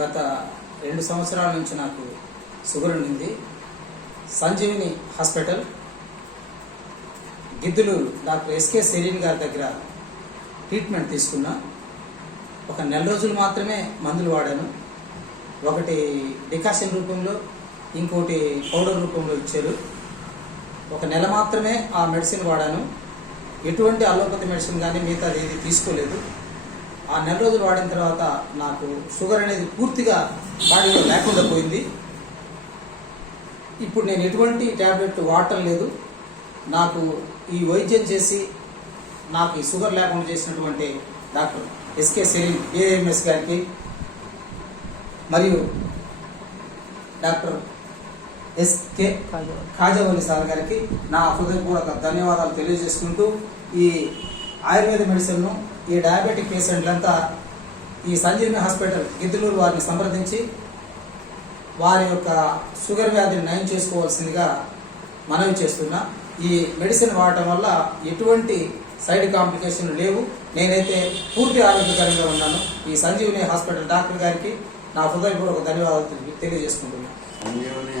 గత 2 సంవత్సరాల నుంచి నాకు షుగర్ ఉండింది. Sanjeevini hospital Giddalur doctor S K Sereen గారి దగ్గర ట్రీట్మెంట్ తీసుకున్నా. ఒక నెల రోజులు మాత్రమే మందులు వాడాను. ఒకటి డికాషన్ రూపంలో, ఇంకోటి పౌడర్ రూపంలో ఇచ్చారు. ఒక నెల మాత్రమే ఆ మెడిసిన్ వాడాను. ఎటువంటి అలోపతి మెడిసిన్ కానీ మిగతాది ఏది తీసుకోలేదు. ఆ నెల రోజులు వాడిన తర్వాత నాకు షుగర్ అనేది పూర్తిగా బాడీలో లేకుండా పోయింది. ఇప్పుడు నేను ఎటువంటి ట్యాబ్లెట్ వాడటం లేదు. నాకు ఈ వైద్యం చేసి నాకు ఈ షుగర్ లేకుండా చేసినటువంటి డాక్టర్ ఎస్కే సెరీన్ ఏఎంఎస్ గారికి మరియు డాక్టర్ ఎస్కే ఖాజావలి సార్ గారికి నా హృదయపూర్వక ధన్యవాదాలు తెలియజేసుకుంటూ, ఈ ఆయుర్వేద మెడిసిన్ను ఈ డయాబెటిక్ పేషెంట్లంతా ఈ సంజీవిని హాస్పిటల్ గిద్దలూరు వారిని సంప్రదించి వారి యొక్క షుగర్ వ్యాధిని నయం చేసుకోవాల్సిందిగా మనవి చేస్తున్నా. ఈ మెడిసిన్ వాడటం వల్ల ఎటువంటి సైడ్ కాంప్లికేషన్లు లేవు. నేనైతే పూర్తి ఆరోగ్యకరంగా ఉన్నాను. ఈ సంజీవిని హాస్పిటల్ డాక్టర్ గారికి నా హృదయపూర్వక ధన్యవాదాలు తెలియజేసుకుంటున్నాను.